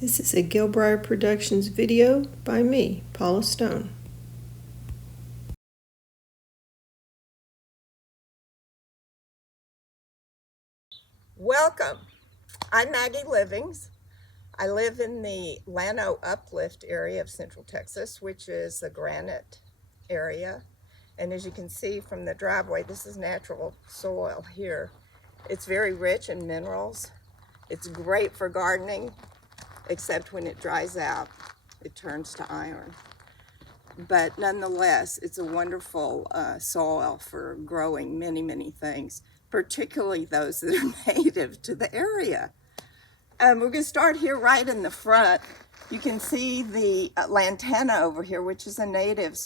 This is a Gilbriar Productions video by me, Paula Stone. Welcome. I'm Maggie Livings. I live in the Llano Uplift area of Central Texas, which is a granite area. And as you can see from the driveway, this is natural soil here. It's very rich in minerals. It's great for gardening, except when it dries out, it turns to iron. But nonetheless, it's a wonderful soil for growing many things, particularly those that are native to the area. We're going to start here right in the front. You can see the lantana over here, which is a native.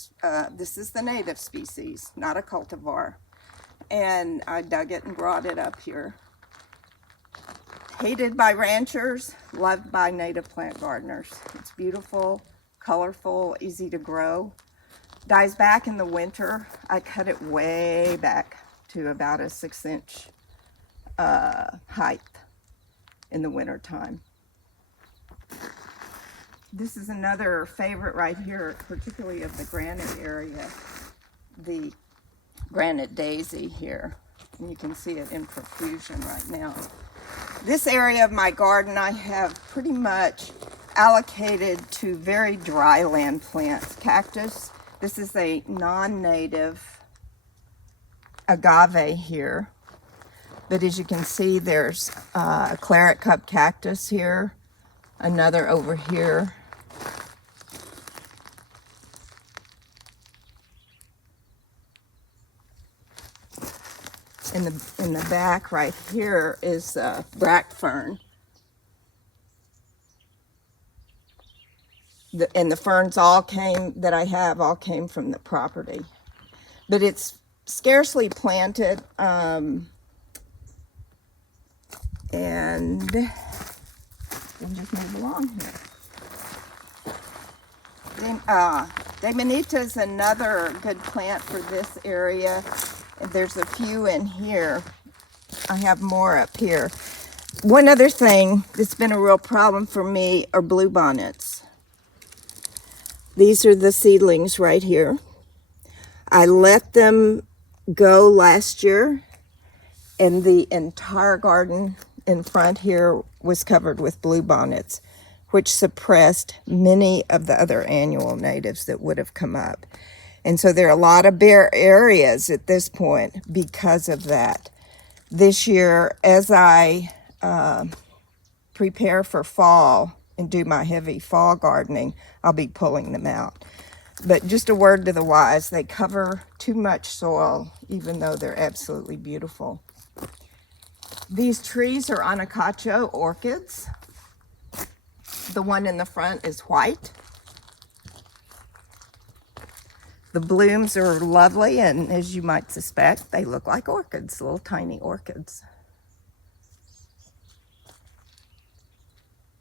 This is the native species, not a cultivar. And I dug it and brought it up here. Hated by ranchers, loved by native plant gardeners. It's beautiful, colorful, easy to grow. Dies back in the winter. I cut it way back to about a 6-inch height in the winter time. This is another favorite right here, particularly of the granite area, the granite daisy here. And you can see it in profusion right now. This area of my garden I have pretty much allocated to very dry land plants. Cactus, this is a non-native agave here. But as you can see, there's a claret cup cactus here, another over here. In the back right here is brack fern. And the ferns all came from the property. But it's scarcely planted. And we'll just move along here. Damanita is another good plant for this area. There's a few in here. I have more up here. One other thing that's been a real problem for me are bluebonnets. These are the seedlings right here. I let them go last year, and the entire garden in front here was covered with bluebonnets, which suppressed many of the other annual natives that would have come up. And so there are a lot of bare areas at this point because of that. This year, as I prepare for fall and do my heavy fall gardening, I'll be pulling them out. But just a word to the wise, they cover too much soil, even though they're absolutely beautiful. These trees are anacacho orchids. The one in the front is white. The blooms are lovely, and as you might suspect, they look like orchids, little tiny orchids.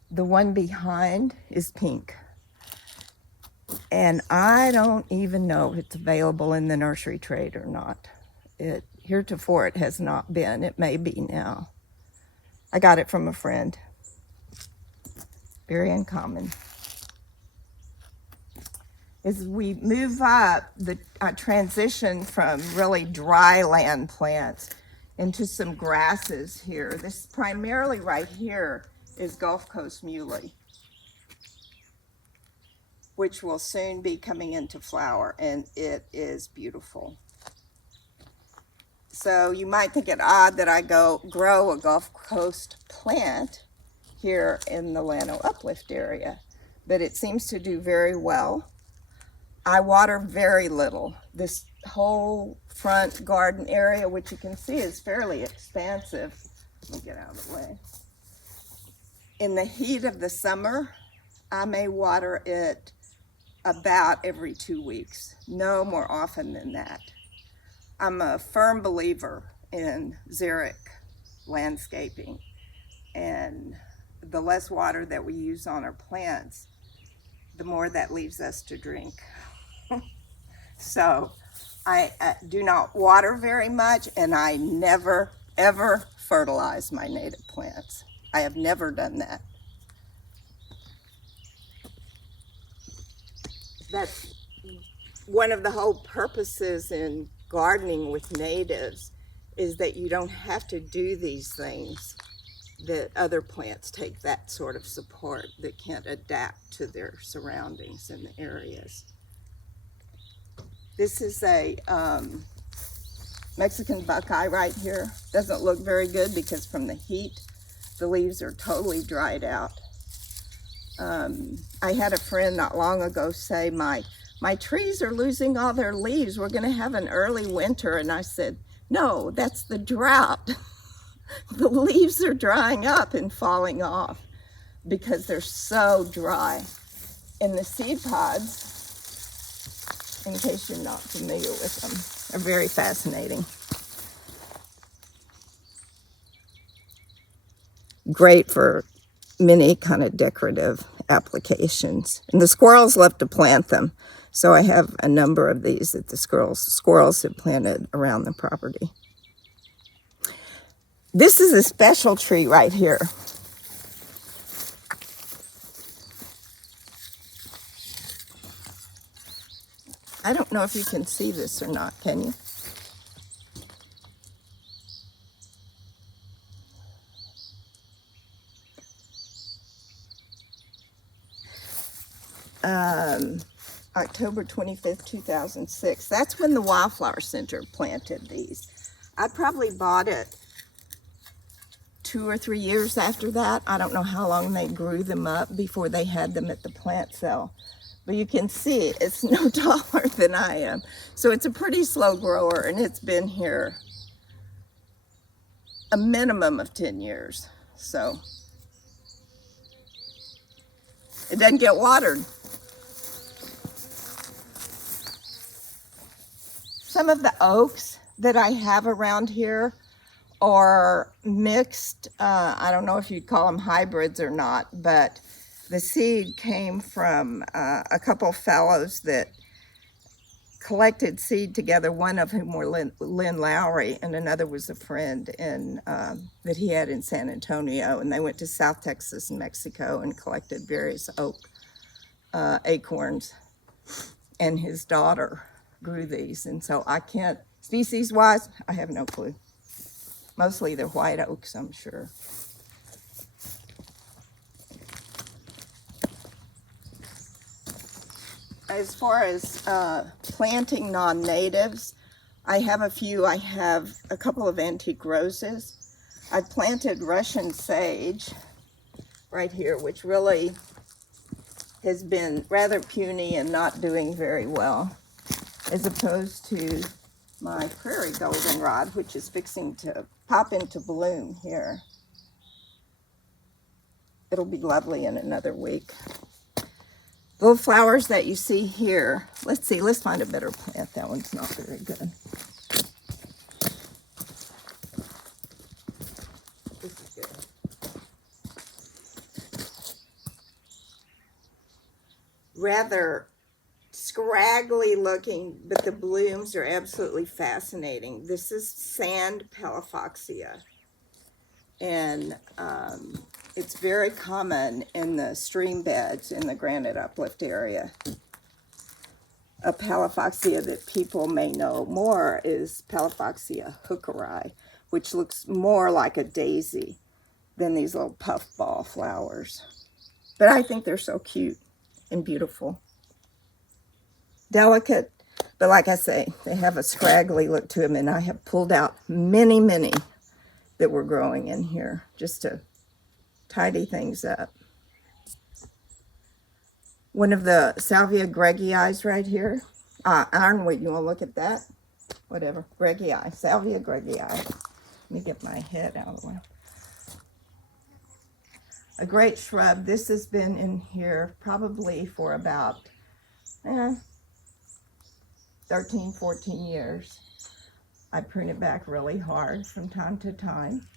The one behind is pink. And I don't even know if it's available in the nursery trade or not. Heretofore it has not been. It may be now. I got it from a friend. Very uncommon. As we move up, I transition from really dry land plants into some grasses here. This primarily right here is Gulf Coast muley, which will soon be coming into flower, and it is beautiful. So you might think it odd that I grow a Gulf Coast plant here in the Llano Uplift area, but it seems to do very well. I water very little. This whole front garden area, which you can see is fairly expansive. Let me get out of the way. In the heat of the summer, I may water it about every 2 weeks, no more often than that. I'm a firm believer in xeric landscaping, and the less water that we use on our plants, the more that leaves us to drink. So I do not water very much, and I never, ever fertilize my native plants. I have never done that. That's one of the whole purposes in gardening with natives, is that you don't have to do these things that other plants take that sort of support, that can't adapt to their surroundings and the areas. This is a Mexican buckeye right here. Doesn't look very good because from the heat, the leaves are totally dried out. I had a friend not long ago say, my trees are losing all their leaves. We're going to have an early winter. And I said, no, that's the drought. The leaves are drying up and falling off because they're so dry. And the seed pods, in case you're not familiar with them, are very fascinating. Great for many kind of decorative applications. And the squirrels love to plant them. So I have a number of these that the squirrels have planted around the property. This is a special tree right here. I don't know if you can see this or not, can you? October 25th, 2006. That's when the Wildflower Center planted these. I probably bought it 2 or 3 years after that. I don't know how long they grew them up before they had them at the plant sale. But you can see it's no taller than I am. So it's a pretty slow grower, and it's been here a minimum of 10 years. So it doesn't get watered. Some of the oaks that I have around here are mixed. I don't know if you'd call them hybrids or not, but the seed came from a couple fellows that collected seed together, one of whom were Lynn Lowry, and another was a friend that he had in San Antonio. And they went to South Texas and Mexico and collected various oak acorns. And his daughter grew these. And so I can't, species-wise, I have no clue. Mostly they're white oaks, I'm sure. As far as planting non-natives, I have a few. I have a couple of antique roses. I planted Russian sage right here, which really has been rather puny and not doing very well, as opposed to my prairie goldenrod, which is fixing to pop into bloom here. It'll be lovely in another week. The little flowers that you see here, let's see, let's find a better plant. That one's not very good. This is good. Rather scraggly looking, but the blooms are absolutely fascinating. This is sand palafoxia, and it's very common in the stream beds in the Granite Uplift area. A palafoxia that people may know more is Palafoxia hookeri, which looks more like a daisy than these little puffball flowers. But I think they're so cute and beautiful. Delicate, but like I say, they have a scraggly look to them, and I have pulled out many, many that were growing in here just to tidy things up. One of the Salvia Gregii right here. Ironweed, you want to look at that? Whatever, Gregii, Salvia Gregii. Let me get my head out of the way. A great shrub. This has been in here probably for about 13, 14 years. I prune it back really hard from time to time.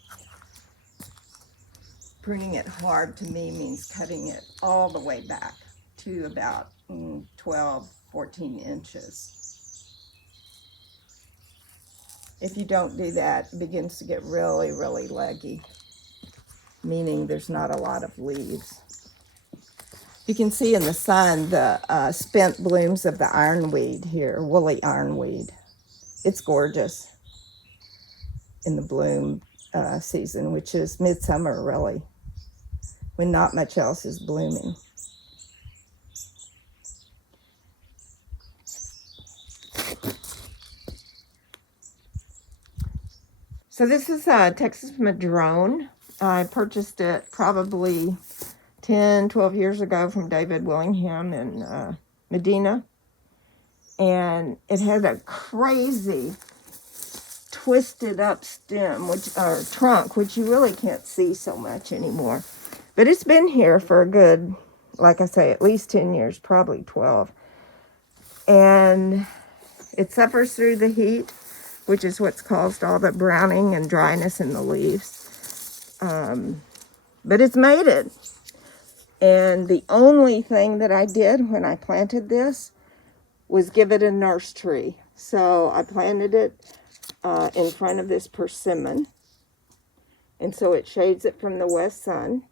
Pruning it hard to me means cutting it all the way back to about 12, 14 inches. If you don't do that, it begins to get really, really leggy, meaning there's not a lot of leaves. You can see in the sun the spent blooms of the ironweed here, woolly ironweed. It's gorgeous in the bloom season, which is midsummer really, when not much else is blooming. So this is a Texas madrone. I purchased it probably 10, 12 years ago from David Willingham in Medina. And it had a crazy twisted up stem, or trunk, which you really can't see so much anymore. But it's been here for a good, like I say, at least 10 years, probably 12. And it suffers through the heat, which is what's caused all the browning and dryness in the leaves. But it's made it. And the only thing that I did when I planted this was give it a nurse tree. So I planted it in front of this persimmon. And so it shades it from the west sun.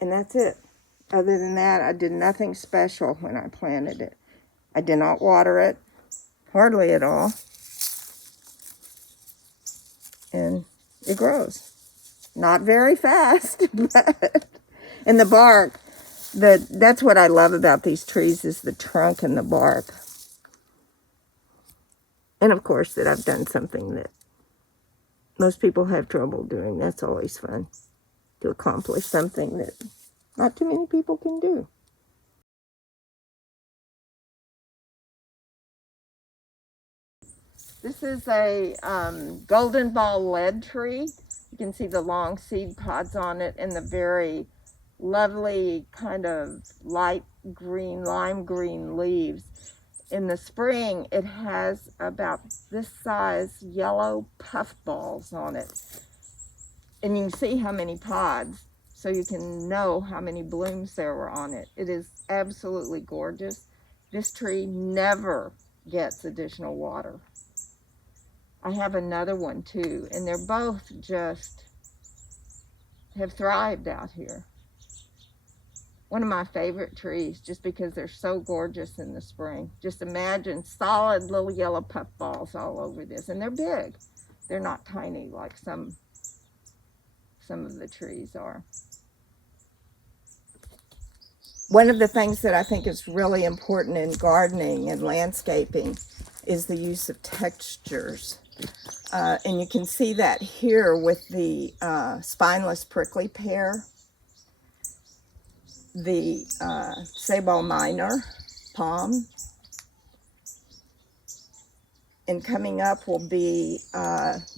And that's it. Other than that, I did nothing special when I planted it. I did not water it, hardly at all. And it grows. Not very fast, but... And the bark, that's what I love about these trees, is the trunk and the bark. And of course that I've done something that most people have trouble doing. That's always fun, to accomplish something that not too many people can do. This is a golden ball lead tree. You can see the long seed pods on it and the very lovely kind of light green, lime green leaves. In the spring, it has about this size yellow puff balls on it. And you can see how many pods, so you can know how many blooms there were on it. It is absolutely gorgeous. This tree never gets additional water. I have another one too, and they're both just have thrived out here. One of my favorite trees, just because they're so gorgeous in the spring. Just imagine solid little yellow puff balls all over this, and they're big. They're not tiny like some of the trees are. One of the things that I think is really important in gardening and landscaping is the use of textures. And you can see that here with the spineless prickly pear, the Sabal minor palm, and coming up will be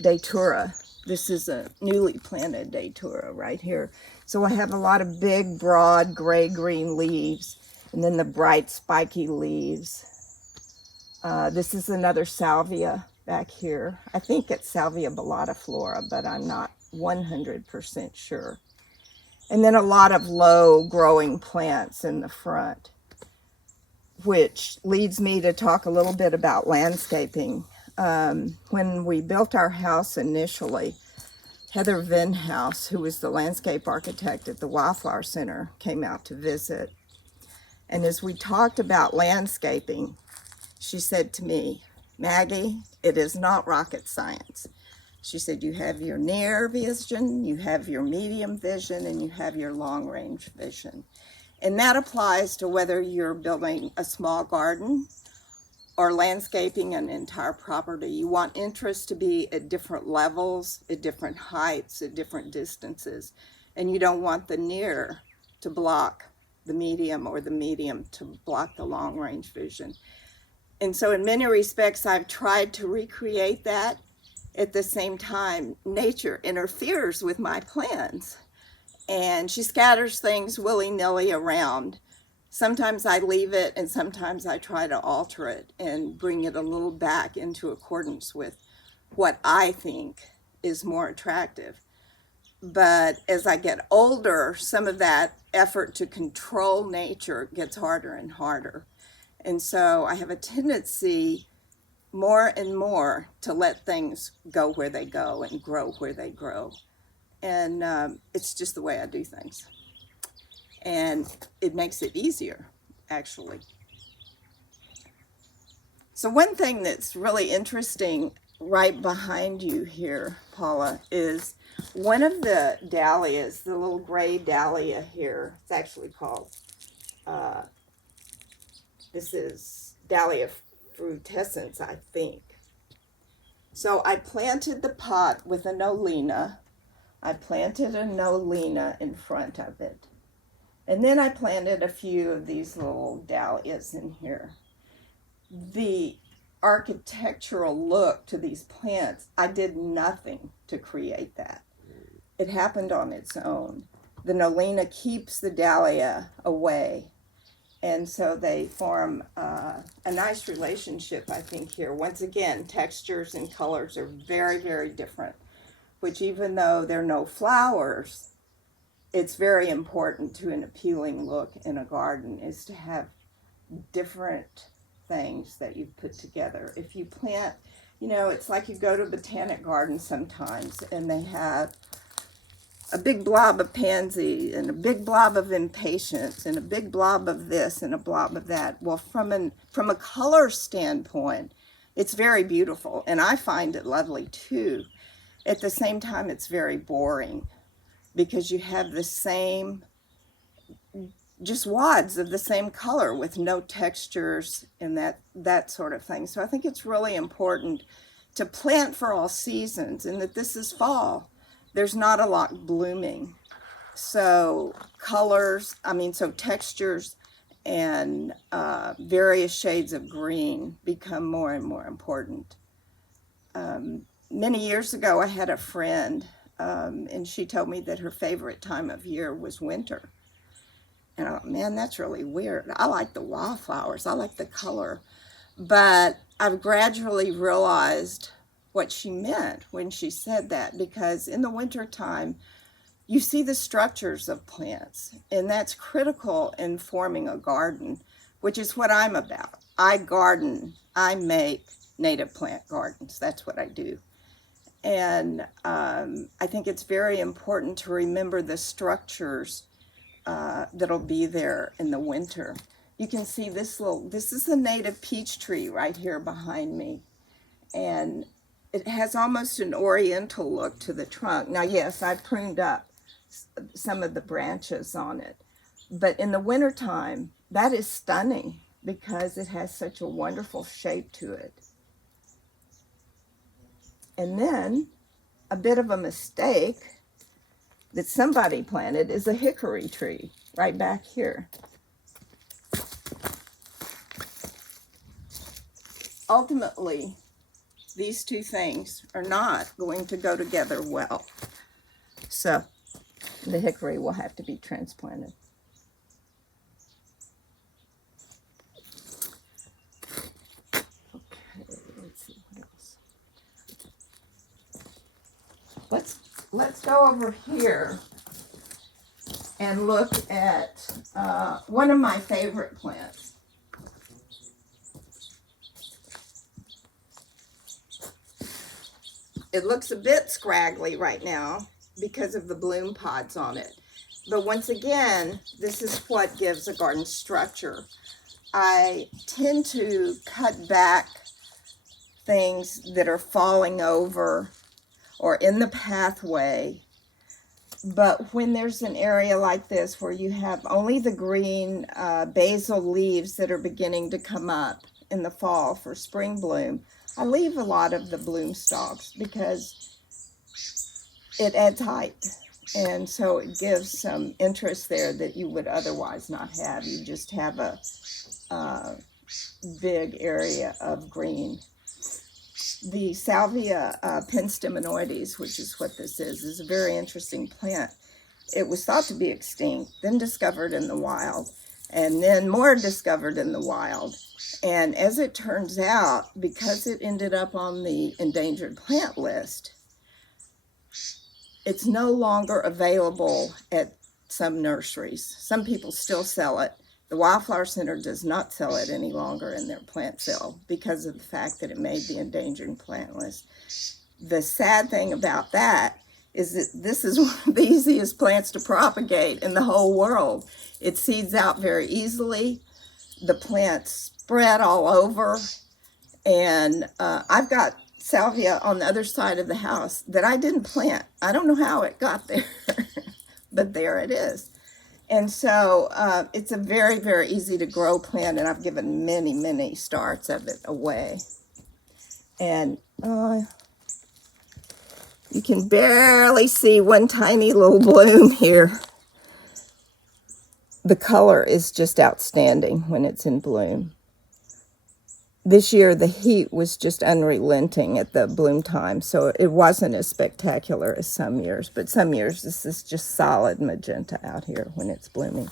datura. This is a newly planted datura right here. So I have a lot of big, broad, gray-green leaves, and then the bright, spiky leaves. This is another salvia back here. I think it's Salvia balladiflora, but I'm not 100% sure. And then a lot of low-growing plants in the front, which leads me to talk a little bit about landscaping. When we built our house initially, Heather Venhouse, who was the landscape architect at the Wildflower Center, came out to visit. And as we talked about landscaping, she said to me, "Maggie, it is not rocket science." She said, "You have your near vision, you have your medium vision, and you have your long range vision." And that applies to whether you're building a small garden or landscaping an entire property. You want interest to be at different levels, at different heights, at different distances. And you don't want the near to block the medium or the medium to block the long range vision. And so in many respects, I've tried to recreate that. At the same time, nature interferes with my plans, and she scatters things willy-nilly around. Sometimes I leave it, and sometimes I try to alter it and bring it a little back into accordance with what I think is more attractive. But as I get older, some of that effort to control nature gets harder and harder. And so I have a tendency more and more to let things go where they go and grow where they grow. And it's just the way I do things. and it makes it easier, actually. So one thing that's really interesting right behind you here, Paula, is one of the dahlias, the little gray dahlia here. It's actually called, this is Dahlia frutescens, I think. So I planted the pot with a nolina. I planted a nolina in front of it. And then I planted a few of these little dahlias in here. The architectural look to these plants, I did nothing to create that. It happened on its own. The nolina keeps the dahlia away, and so they form a nice relationship, I think, here. Once again, textures and colors are very, very different, which even though there are no flowers, it's very important to an appealing look in a garden is to have different things that you put together. If you plant, you know, it's like you go to a botanic garden sometimes and they have a big blob of pansy and a big blob of impatiens and a big blob of this and a blob of that. Well, from a color standpoint, it's very beautiful, and I find it lovely too. At the same time, it's very boring because you have the same, just wads of the same color with no textures and that sort of thing. So I think it's really important to plant for all seasons, and that this is fall. There's not a lot blooming. So colors, so textures and various shades of green become more and more important. Many years ago, I had a friend, and she told me that her favorite time of year was winter. And I thought, man, that's really weird. I like the wildflowers. I like the color. But I've gradually realized what she meant when she said that, because in the wintertime, you see the structures of plants, and that's critical in forming a garden, which is what I'm about. I garden. I make native plant gardens. That's what I do. And I think it's very important to remember the structures that'll be there in the winter. You can see this is a native peach tree right here behind me. And it has almost an oriental look to the trunk. Now, yes, I pruned up some of the branches on it. But in the wintertime, that is stunning because it has such a wonderful shape to it. And then a bit of a mistake that somebody planted is a hickory tree right back here. Ultimately, these two things are not going to go together well. So the hickory will have to be transplanted. Okay, let's see what else. Let's go over here and look at one of my favorite plants. It looks a bit scraggly right now because of the bloom pods on it. But once again, this is what gives a garden structure. I tend to cut back things that are falling over or in the pathway. But when there's an area like this where you have only the green basil leaves that are beginning to come up in the fall for spring bloom, I leave a lot of the bloom stalks because it adds height. And so it gives some interest there that you would otherwise not have. You just have a big area of green. The Salvia pensteminoides, which is what this is a very interesting plant. It was thought to be extinct, then discovered in the wild, and then more discovered in the wild. And as it turns out, because it ended up on the endangered plant list, it's no longer available at some nurseries. Some people still sell it. The Wildflower Center does not sell it any longer in their plant sale because of the fact that it made the endangered plant list. The sad thing about that is that this is one of the easiest plants to propagate in the whole world. It seeds out very easily. The plants spread all over. And I've got salvia on the other side of the house that I didn't plant. I don't know how it got there, but there it is. And so it's a very, very easy to grow plant, and I've given many, many starts of it away. And you can barely see one tiny little bloom here. The color is just outstanding when it's in bloom. This year, the heat was just unrelenting at the bloom time, so it wasn't as spectacular as some years. But some years, this is just solid magenta out here when it's blooming.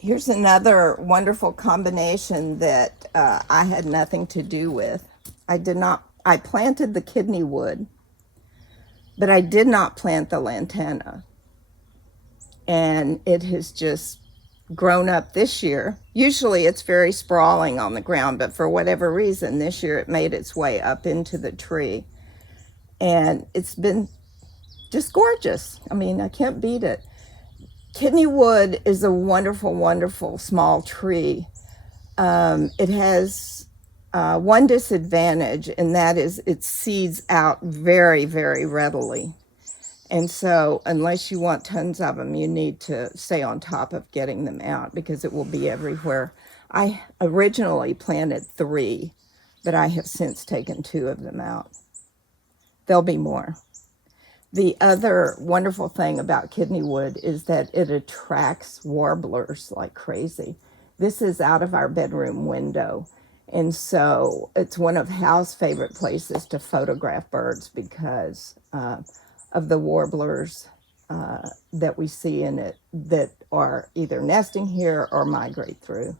Here's another wonderful combination that I had nothing to do with. I planted the kidney wood, but I did not plant the lantana. And it has just grown up this year. Usually it's very sprawling on the ground, but for whatever reason, this year it made its way up into the tree. And it's been just gorgeous. I mean, I can't beat it. Kidney wood is a wonderful, wonderful small tree. It has one disadvantage, and that is it seeds out very, very readily. And so unless you want tons of them, you need to stay on top of getting them out because it will be everywhere. I originally planted 3, but I have since taken 2 of them out. There'll be more. The other wonderful thing about kidney wood is that it attracts warblers like crazy. This is out of our bedroom window. And so it's one of Hal's favorite places to photograph birds because of the warblers that we see in it that are either nesting here or migrate through.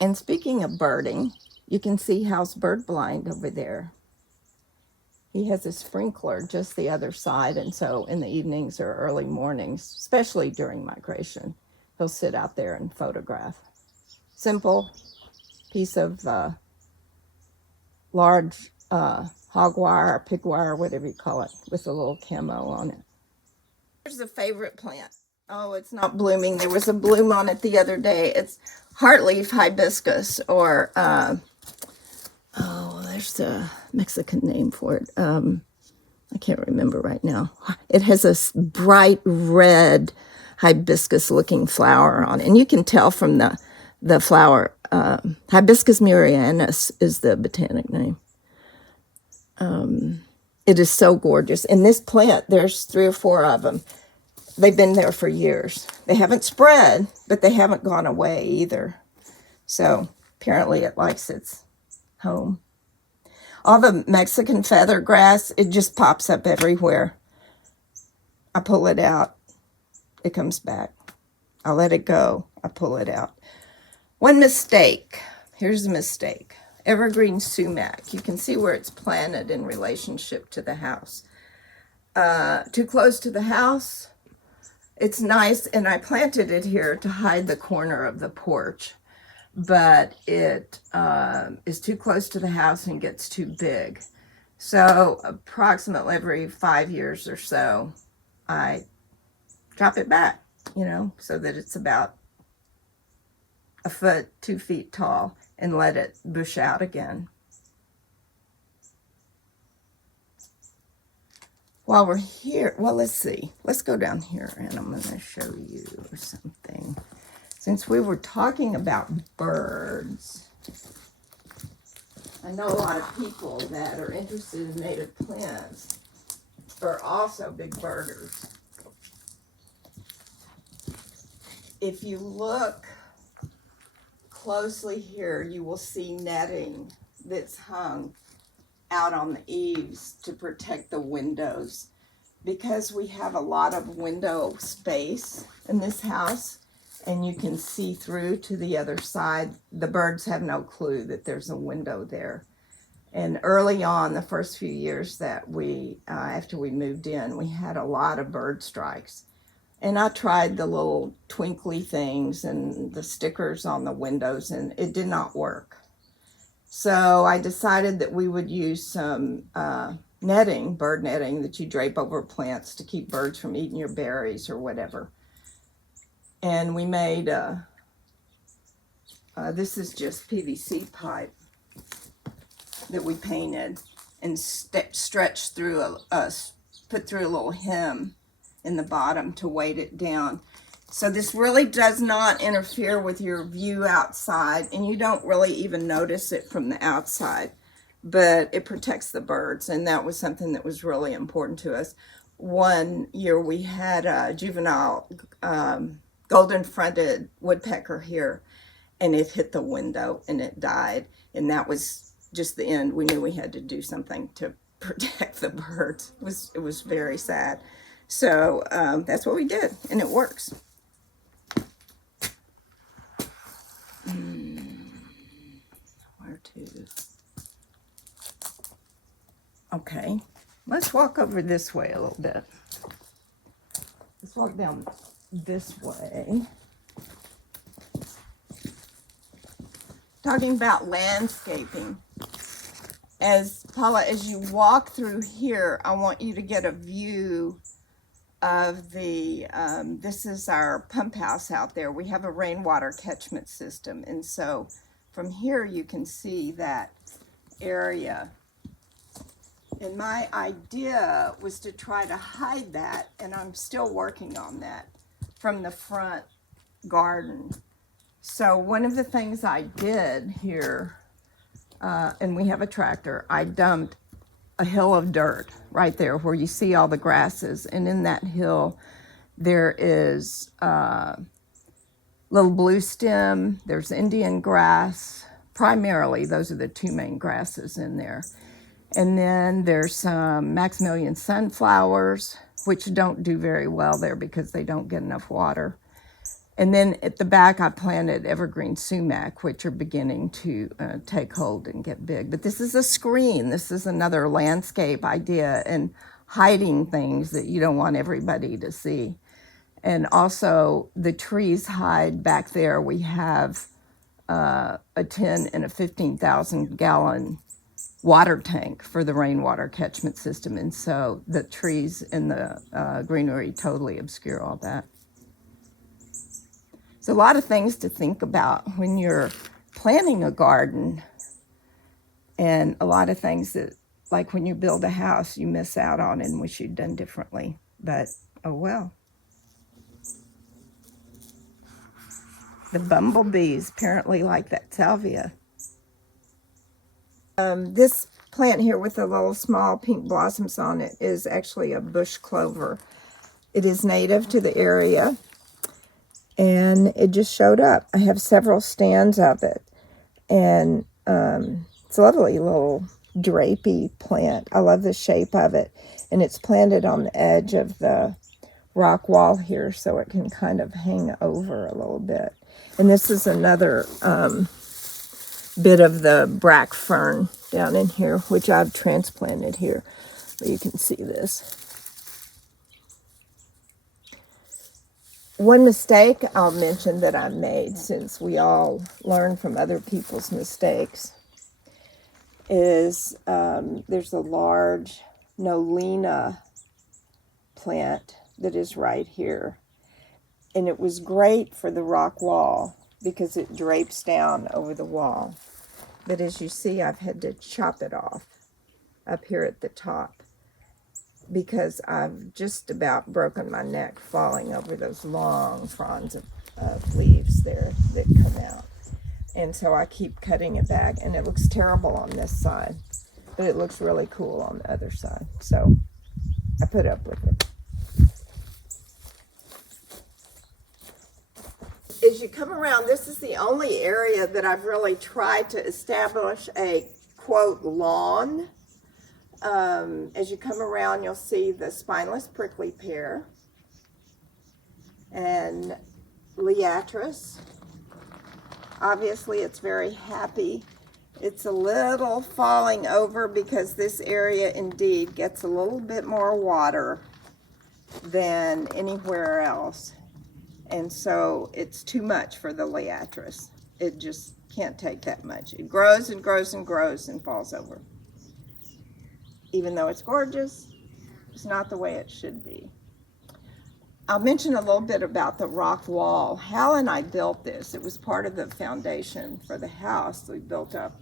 And speaking of birding, you can see Hal's bird blind over there. He has a sprinkler just the other side, and so in the evenings or early mornings, especially during migration, he'll sit out there and photograph. Simple piece of large hog wire or pig wire, whatever you call it, with a little camo on it. Here's a favorite plant. Oh, it's not blooming. There was a bloom on it the other day. It's heartleaf hibiscus, or there's a Mexican name for it. I can't remember right now. It has a bright red hibiscus-looking flower on it, and you can tell from the flower. Hibiscus murianus is the botanic name. It is so gorgeous. And this plant, there's 3 or 4 of them. They've been there for years. They haven't spread, but they haven't gone away either. So apparently it likes its home. All the Mexican feather grass, it just pops up everywhere. I pull it out. It comes back. I let it go. I pull it out. One mistake. Here's a mistake. Evergreen sumac. You can see where it's planted in relationship to the house. Too close to the house. It's nice, and I planted it here to hide the corner of the porch, but it is too close to the house and gets too big. So approximately every 5 years or so, I drop it back, so that it's about 1 foot, 2 feet tall, and let it bush out again. While we're here, well, let's see. Let's go down here, and I'm going to show you something. Since we were talking about birds, I know a lot of people that are interested in native plants are also big birders. If you look closely here, you will see netting that's hung out on the eaves to protect the windows. Because we have a lot of window space in this house and you can see through to the other side, the birds have no clue that there's a window there. And early on, the first few years that after we moved in, we had a lot of bird strikes. And I tried the little twinkly things and the stickers on the windows, and it did not work. So I decided that we would use some netting, bird netting, that you drape over plants to keep birds from eating your berries or whatever. And we made, this is just PVC pipe that we painted and stretched through put through a little hem in the bottom to weight it down. So this really does not interfere with your view outside, and you don't really even notice it from the outside, but it protects the birds, and that was something that was really important to us. One year we had a juvenile golden-fronted woodpecker here, and it hit the window and it died, and that was just the end. We knew we had to do something to protect the birds. It was very sad. So that's what we did, and it works. Where to? Okay, let's walk over this way a little bit. Let's walk down this way. Talking about landscaping. Paula, as you walk through here, I want you to get a view of the, this is our pump house out there. We have a rainwater catchment system, and so from here you can see that area. And my idea was to try to hide that, and I'm still working on that, from the front garden. So one of the things I did here, and we have a tractor, I dumped a hill of dirt right there where you see all the grasses, and in that hill there is little blue stem, there's Indian grass, primarily those are the two main grasses in there. And then there's some Maximilian sunflowers, which don't do very well there because they don't get enough water. And then at the back, I planted evergreen sumac, which are beginning to take hold and get big. But this is a screen. This is another landscape idea and hiding things that you don't want everybody to see. And also the trees hide back there. We have a 10 and a 15,000 gallon water tank for the rainwater catchment system. And so the trees in the greenery totally obscure all that. So a lot of things to think about when you're planting a garden, and a lot of things that, like when you build a house, you miss out on and wish you'd done differently. But, oh well. The bumblebees apparently like that salvia. This plant here with the little small pink blossoms on it is actually a bush clover. It is native to the area, and it just showed up. I have several stands of it, and it's a lovely little drapey plant. I love the shape of it, and it's planted on the edge of the rock wall here so it can kind of hang over a little bit. And this is another bit of the brack fern down in here, which I've transplanted here. You can see this. One mistake I'll mention that I made, since we all learn from other people's mistakes, is there's a large Nolina plant that is right here. And it was great for the rock wall because it drapes down over the wall. But as you see, I've had to chop it off up here at the top because I've just about broken my neck falling over those long fronds of leaves there that come out. And so I keep cutting it back, and it looks terrible on this side, but it looks really cool on the other side. So I put up with it. As you come around, this is the only area that I've really tried to establish a, quote, lawn. As you come around, you'll see the spineless prickly pear and liatris. Obviously, it's very happy. It's a little falling over because this area indeed gets a little bit more water than anywhere else. And so it's too much for the liatris. It just can't take that much. It grows and grows and grows and falls over. Even though it's gorgeous, it's not the way it should be. I'll mention a little bit about the rock wall. Hal and I built this. It was part of the foundation for the house we built up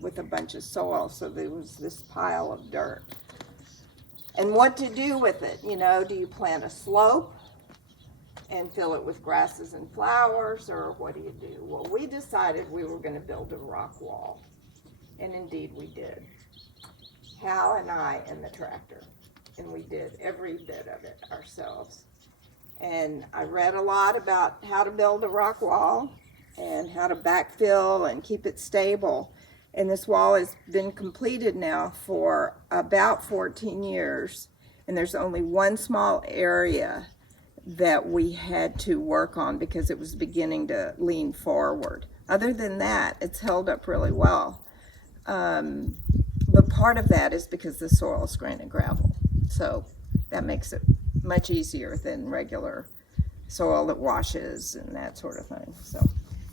with a bunch of soil, so there was this pile of dirt. And what to do with it, you know, do you plant a slope and fill it with grasses and flowers, or what do you do? Well, we decided we were going to build a rock wall, and indeed we did. Hal and I and the tractor, and we did every bit of it ourselves. And I read a lot about how to build a rock wall and how to backfill and keep it stable. And this wall has been completed now for about 14 years. And there's only one small area that we had to work on because it was beginning to lean forward. Other than that, it's held up really well. But part of that is because the soil is granite gravel. So that makes it much easier than regular soil that washes and that sort of thing. So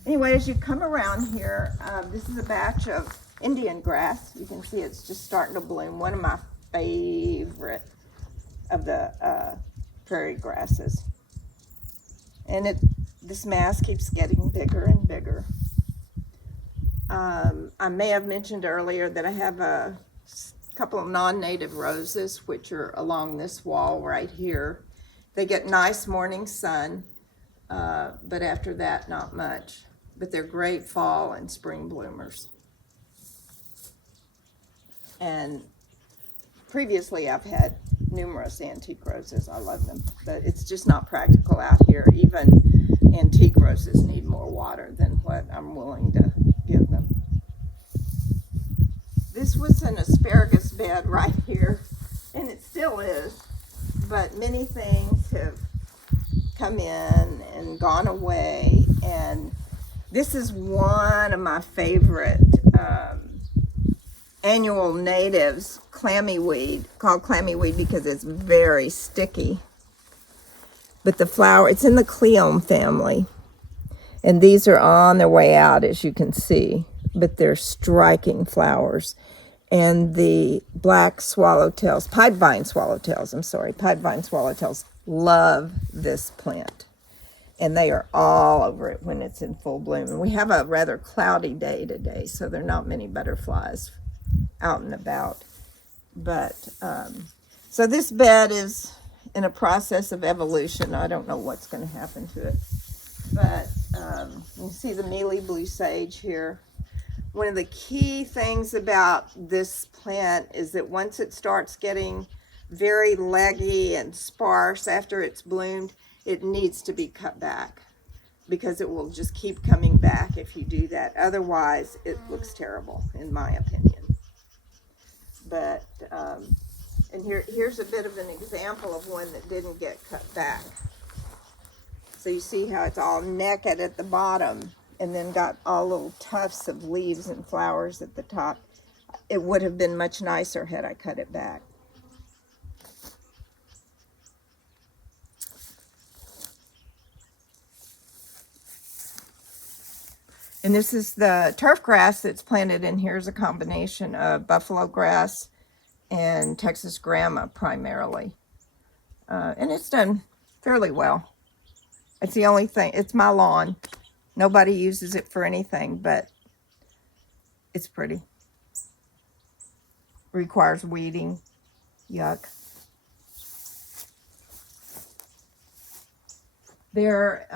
anyway, as you come around here, this is a batch of Indian grass. You can see it's just starting to bloom. One of my favorite of the prairie grasses. And this mass keeps getting bigger and bigger. I may have mentioned earlier that I have a couple of non-native roses, which are along this wall right here. They get nice morning sun, but after that, not much. But they're great fall and spring bloomers. And previously, I've had numerous antique roses. I love them, but it's just not practical out here. Even antique roses need more water than what I'm willing to give them. This was an asparagus bed right here, and it still is, but many things have come in and gone away, and this is one of my favorite annual natives, clammy weed, called clammy weed because it's very sticky. But the flower, it's in the cleome family, and these are on their way out, as you can see, but they're striking flowers. And the black swallowtails, pipevine swallowtails love this plant. And they are all over it when it's in full bloom. And we have a rather cloudy day today, so there are not many butterflies out and about. But, so this bed is in a process of evolution. I don't know what's going to happen to it. But you see the mealy blue sage here. One of the key things about this plant is that once it starts getting very leggy and sparse after it's bloomed, it needs to be cut back because it will just keep coming back if you do that. Otherwise, it looks terrible, in my opinion. But, and here's a bit of an example of one that didn't get cut back. So you see how it's all naked at the bottom, and then got all little tufts of leaves and flowers at the top. It would have been much nicer had I cut it back. And this is the turf grass that's planted in here is a combination of buffalo grass and Texas grama primarily. And it's done fairly well. It's the only thing, it's my lawn. Nobody uses it for anything, but it's pretty. Requires weeding. Yuck. There,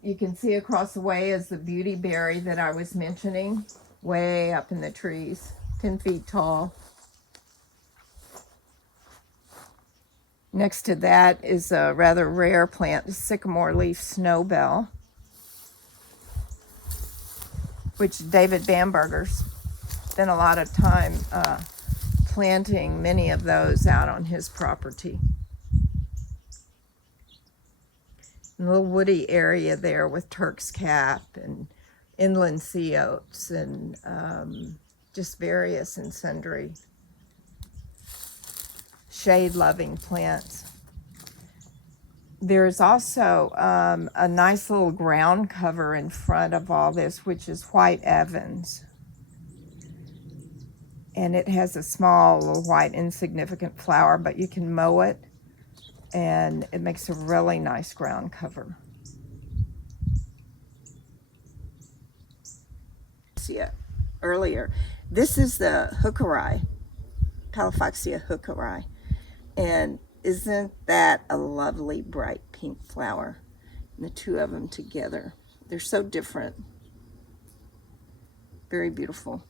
you can see across the way is the beautyberry that I was mentioning, way up in the trees, 10 feet tall. Next to that is a rather rare plant, the sycamore leaf snowbell, which David Bamberger's spent a lot of time planting many of those out on his property. A little woody area there with Turk's cap and inland sea oats and just various and sundry shade-loving plants. There's also a nice little ground cover in front of all this, which is white Evans. And it has a small little white insignificant flower, but you can mow it and it makes a really nice ground cover. See it earlier. This is the hookeri, Palafoxia hookeri. And isn't that a lovely bright pink flower? And the two of them together. They're so different. Very beautiful.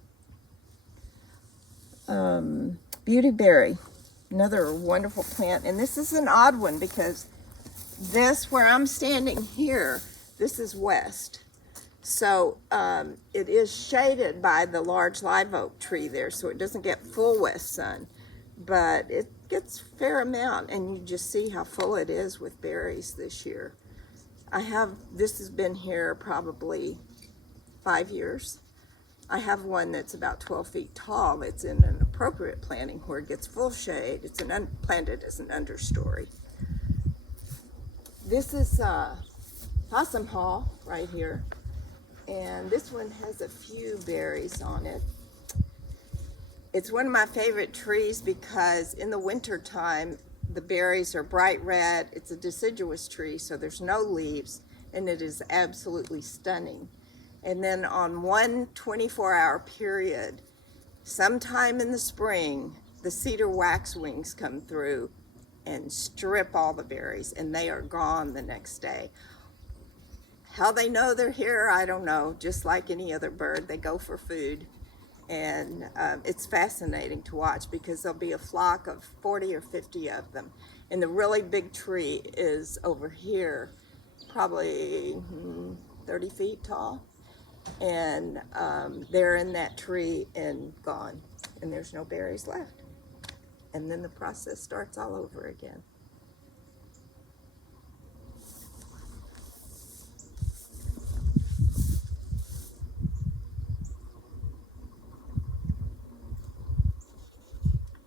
Beautyberry, another wonderful plant. And this is an odd one because this, where I'm standing here, this is west. So it is shaded by the large live oak tree there, so it doesn't get full west sun. But it gets a fair amount, and you just see how full it is with berries this year. This has been here probably 5 years. I have one that's about 12 feet tall. It's in an appropriate planting where it gets full shade. It's planted as an understory. This is Possum Hall right here. And this one has a few berries on it. It's one of my favorite trees because in the winter time, the berries are bright red. It's a deciduous tree, so there's no leaves, and it is absolutely stunning. And then on one 24-hour period, sometime in the spring, the cedar waxwings come through and strip all the berries, and they are gone the next day. How they know they're here, I don't know. Just like any other bird, they go for food. And it's fascinating to watch because there'll be a flock of 40 or 50 of them. And the really big tree is over here, probably 30 feet tall. And they're in that tree and gone. And there's no berries left. And then the process starts all over again.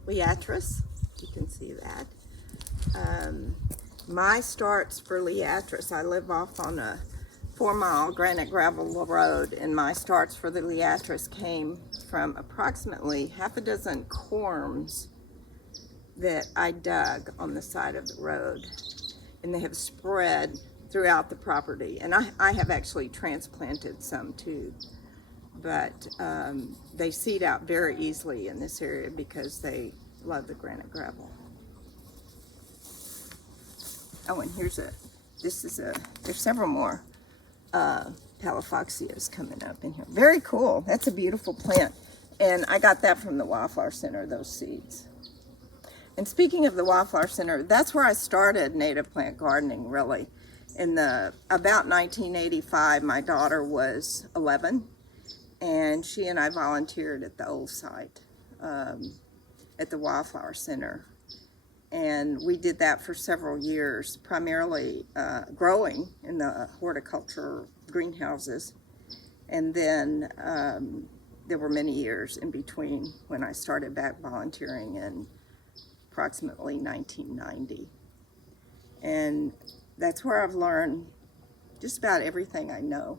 Liatris, you can see that. My starts for Liatris, I live off on a 4-mile granite gravel road, and my starts for the Liatris came from approximately half a dozen corms that I dug on the side of the road, and they have spread throughout the property. And I have actually transplanted some too, but they seed out very easily in this area because they love the granite gravel. Oh, and there's several more Palafoxias coming up in here. Very cool. That's a beautiful plant. And I got that from the Wildflower Center, those seeds. And speaking of the Wildflower Center, that's where I started native plant gardening, really. About 1985, my daughter was 11, and she and I volunteered at the old site at the Wildflower Center. And we did that for several years, primarily growing in the horticulture greenhouses. And then there were many years in between when I started back volunteering in approximately 1990. And that's where I've learned just about everything I know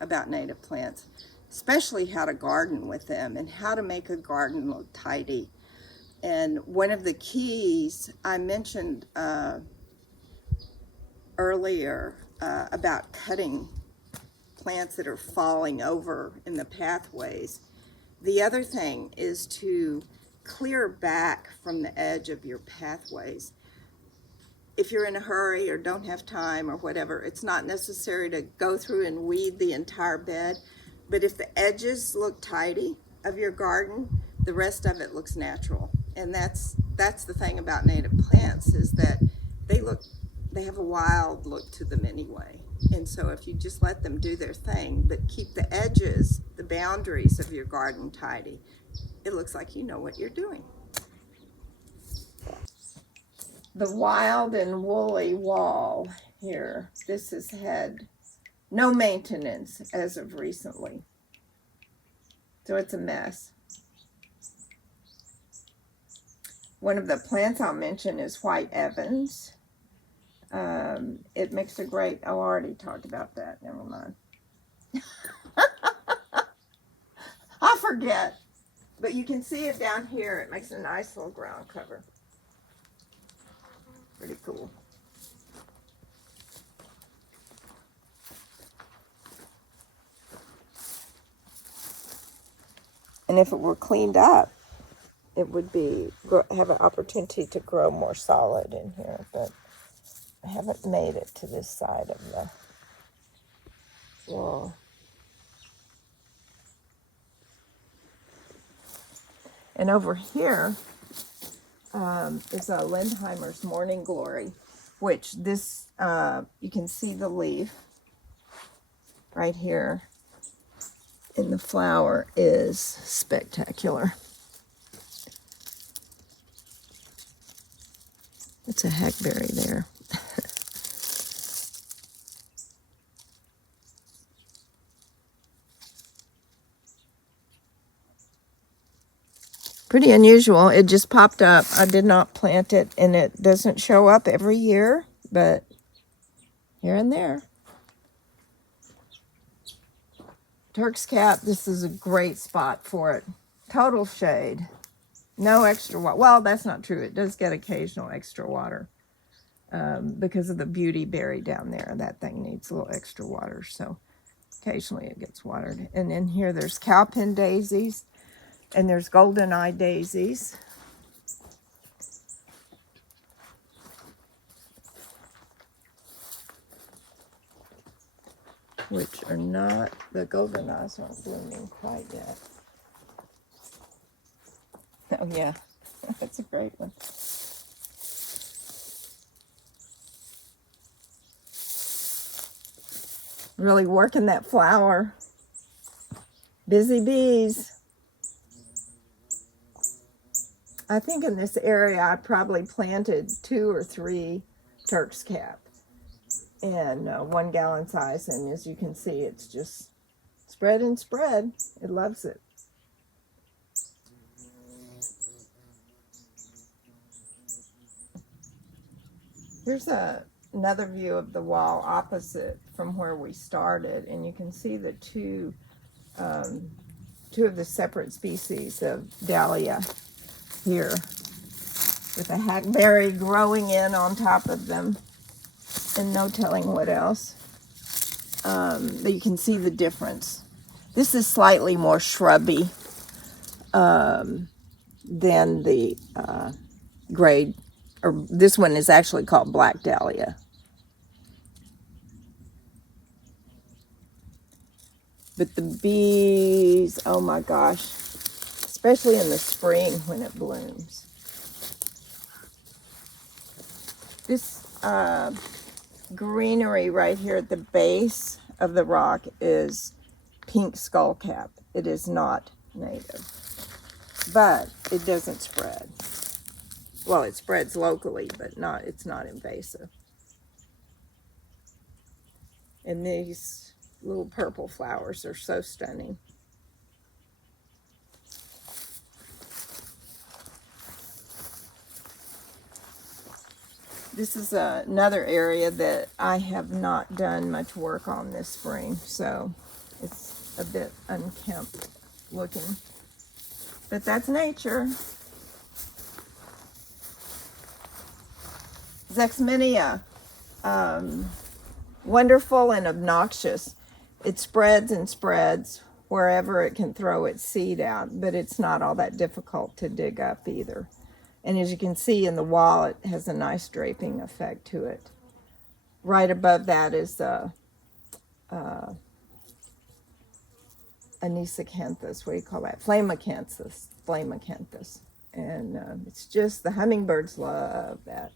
about native plants, especially how to garden with them and how to make a garden look tidy. And one of the keys I mentioned earlier about cutting plants that are falling over in the pathways. The other thing is to clear back from the edge of your pathways. If you're in a hurry or don't have time or whatever, it's not necessary to go through and weed the entire bed. But if the edges look tidy of your garden, the rest of it looks natural. And that's the thing about native plants, is that they have a wild look to them anyway. And so if you just let them do their thing, but keep the edges, the boundaries of your garden tidy, it looks like you know what you're doing. The wild and woolly wall here, this has had no maintenance as of recently. So it's a mess. One of the plants I'll mention is white Evans. It makes a great, oh, I already talked about that. Never mind. I forget. But you can see it down here. It makes a nice little ground cover. Pretty cool. And if it were cleaned up, it would be have an opportunity to grow more solid in here. But I haven't made it to this side of the wall. And over here is a Lindheimer's Morning Glory, which this, you can see the leaf right here. And the flower is spectacular. It's a hackberry there. Pretty unusual. It just popped up. I did not plant it, and it doesn't show up every year, but here and there. Turk's Cap, this is a great spot for it. Total shade. No extra water. Well, that's not true. It does get occasional extra water because of the beauty berry down there. That thing needs a little extra water, so occasionally it gets watered. And in here there's cowpen daisies, and there's golden eye daisies. Which are not, the golden eyes aren't blooming quite yet. Oh yeah, that's a great one. Really working that flower. Busy bees. I think in this area I probably planted 2 or 3 Turk's Cap in 1 gallon size, and as you can see, it's just spread and spread. It loves it. Here's another view of the wall opposite from where we started, and you can see the two of the separate species of dahlia here, with a hackberry growing in on top of them, and no telling what else. But you can see the difference. This is slightly more shrubby than the grade, or this one is actually called black dahlia. But the bees, oh my gosh, especially in the spring when it blooms. This greenery right here at the base of the rock is pink skullcap. It is not native, but it doesn't spread. Well, it spreads locally, but it's not invasive. And these little purple flowers are so stunning. This is another area that I have not done much work on this spring, so it's a bit unkempt looking. But that's nature. Zexminia, wonderful and obnoxious. It spreads and spreads wherever it can throw its seed out, but it's not all that difficult to dig up either. And as you can see in the wall, it has a nice draping effect to it. Right above that is Anisacanthus. What do you call that? Flamacanthus. Flamacanthus. And it's just, the hummingbirds love that.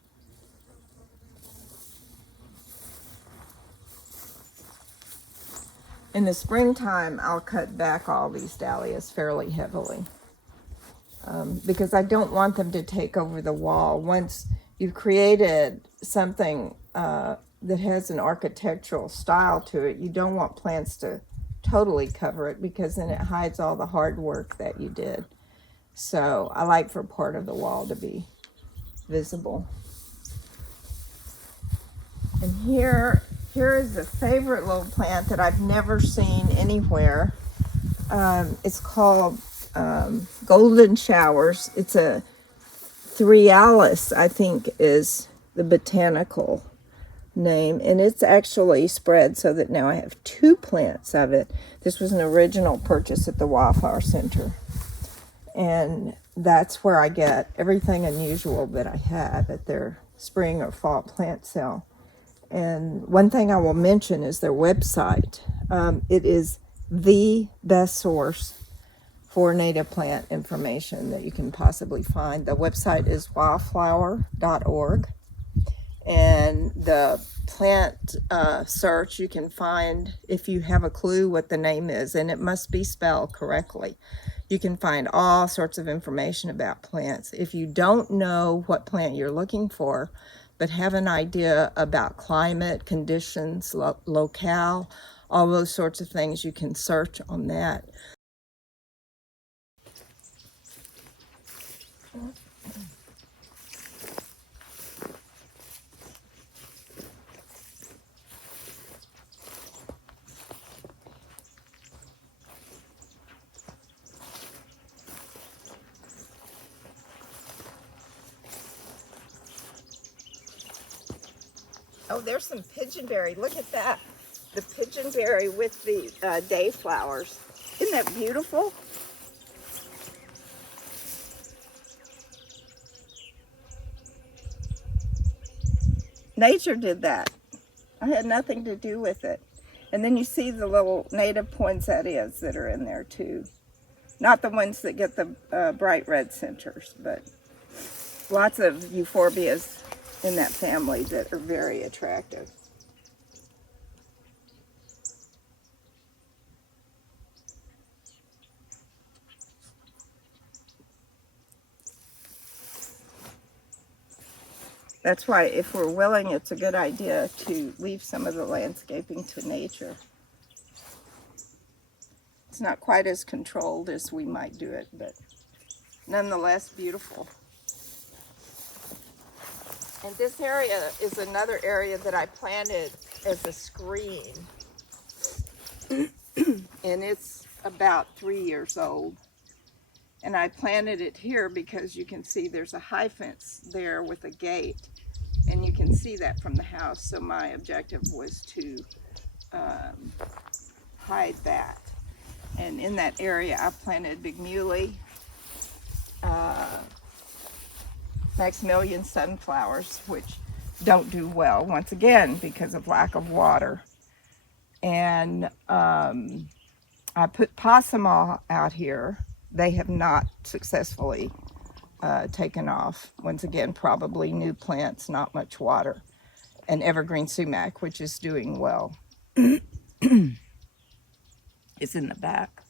In the springtime, I'll cut back all these dahlias fairly heavily because I don't want them to take over the wall. Once you've created something that has an architectural style to it, you don't want plants to totally cover it because then it hides all the hard work that you did. So I like for part of the wall to be visible. And here is a favorite little plant that I've never seen anywhere. It's called golden showers. It's a Threalis, I think, is the botanical name, and it's actually spread so that now I have 2 plants of it. This was an original purchase at the Wildflower Center, and that's where I get everything unusual that I have at their spring or fall plant sale. And one thing I will mention is their website. It is the best source for native plant information that you can possibly find. The website is wildflower.org, and the plant search you can find if you have a clue what the name is, and it must be spelled correctly. You can find all sorts of information about plants. If you don't know what plant you're looking for, but have an idea about climate, conditions, locale, all those sorts of things, you can search on that. Oh, there's some pigeonberry. Look at that. The pigeonberry with the day flowers. Isn't that beautiful? Nature did that. I had nothing to do with it. And then you see the little native poinsettias that are in there too. Not the ones that get the bright red centers, but lots of euphorbias in that family that are very attractive. That's why if we're willing, it's a good idea to leave some of the landscaping to nature. It's not quite as controlled as we might do it, but nonetheless beautiful. And this area is another area that I planted as a screen. And it's about 3 years old. And I planted it here because you can see there's a high fence there with a gate. And you can see that from the house. So my objective was to hide that. And in that area, I planted big muley, Maximilian sunflowers, which don't do well, once again, because of lack of water. And I put possum out here. They have not successfully taken off. Once again, probably new plants, not much water. And evergreen sumac, which is doing well. Is in the back.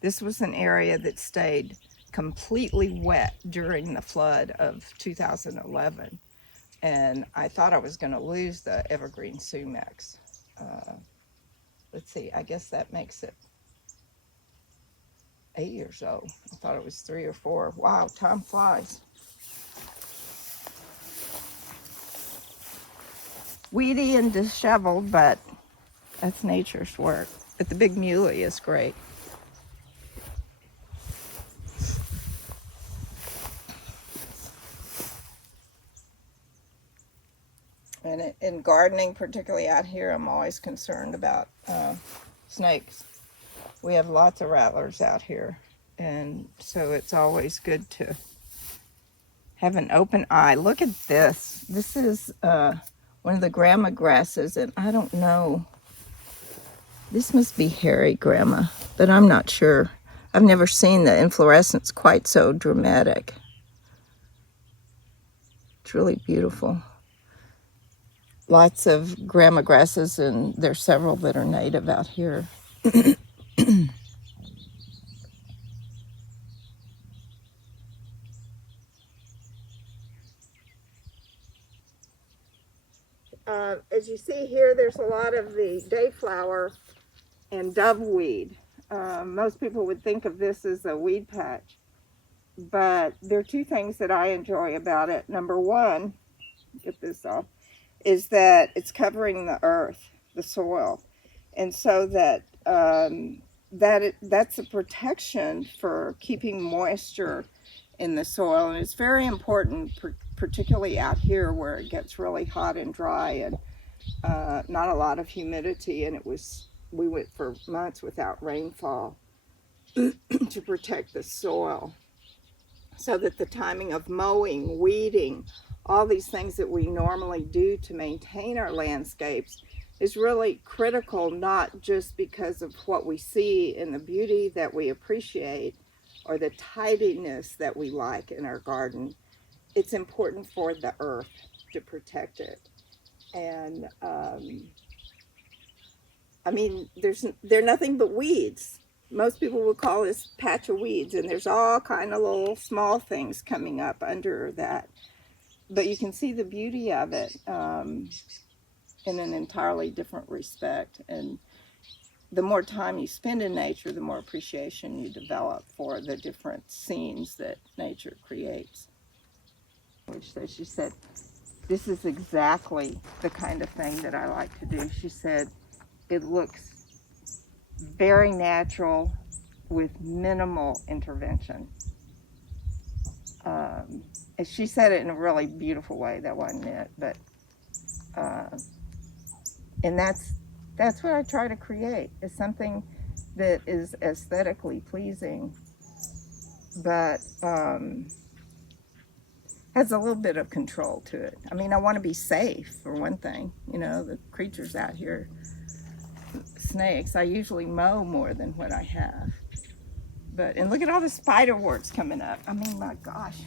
This was an area that stayed completely wet during the flood of 2011. And I thought I was going to lose the evergreen sumacs. Let's see, I guess that makes it 8 years old. I thought it was 3 or 4. Wow, time flies. Weedy and disheveled, but that's nature's work. But the big muley is great. And in gardening, particularly out here, I'm always concerned about snakes. We have lots of rattlers out here, and so it's always good to have an open eye. Look at this. This is one of the grandma grasses, and I don't know. This must be hairy grandma, but I'm not sure. I've never seen the inflorescence quite so dramatic. It's really beautiful. Lots of grandma grasses, and there's several that are native out here. As you see here, there's a lot of the dayflower and doveweed. Most people would think of this as a weed patch, but there are 2 things that I enjoy about it. Number one, get this off. is that it's covering the earth, the soil, and so that that's a protection for keeping moisture in the soil, and it's very important, particularly out here where it gets really hot and dry and not a lot of humidity, and we went for months without rainfall to protect the soil, so that the timing of mowing, weeding, all these things that we normally do to maintain our landscapes is really critical, not just because of what we see and the beauty that we appreciate or the tidiness that we like in our garden. It's important for the earth to protect it. And I mean, they're nothing but weeds. Most people would call this patch of weeds, and there's all kind of little small things coming up under that. But you can see the beauty of it in an entirely different respect. And the more time you spend in nature, the more appreciation you develop for the different scenes that nature creates. So she said, this is exactly the kind of thing that I like to do. She said, it looks very natural with minimal intervention. And she said it in a really beautiful way. That wasn't it, but and that's what I try to create, is something that is aesthetically pleasing, but has a little bit of control to it. I mean, I want to be safe, for one thing. You know, the creatures out here, snakes, I usually mow more than what I have. And look at all the spider warts coming up. I mean, my gosh.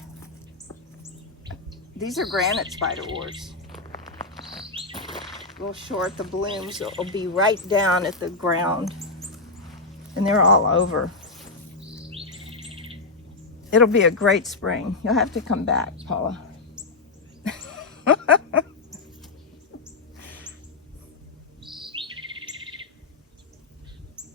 These are granite spider warts. A little short, the blooms will be right down at the ground. And they're all over. It'll be a great spring. You'll have to come back, Paula.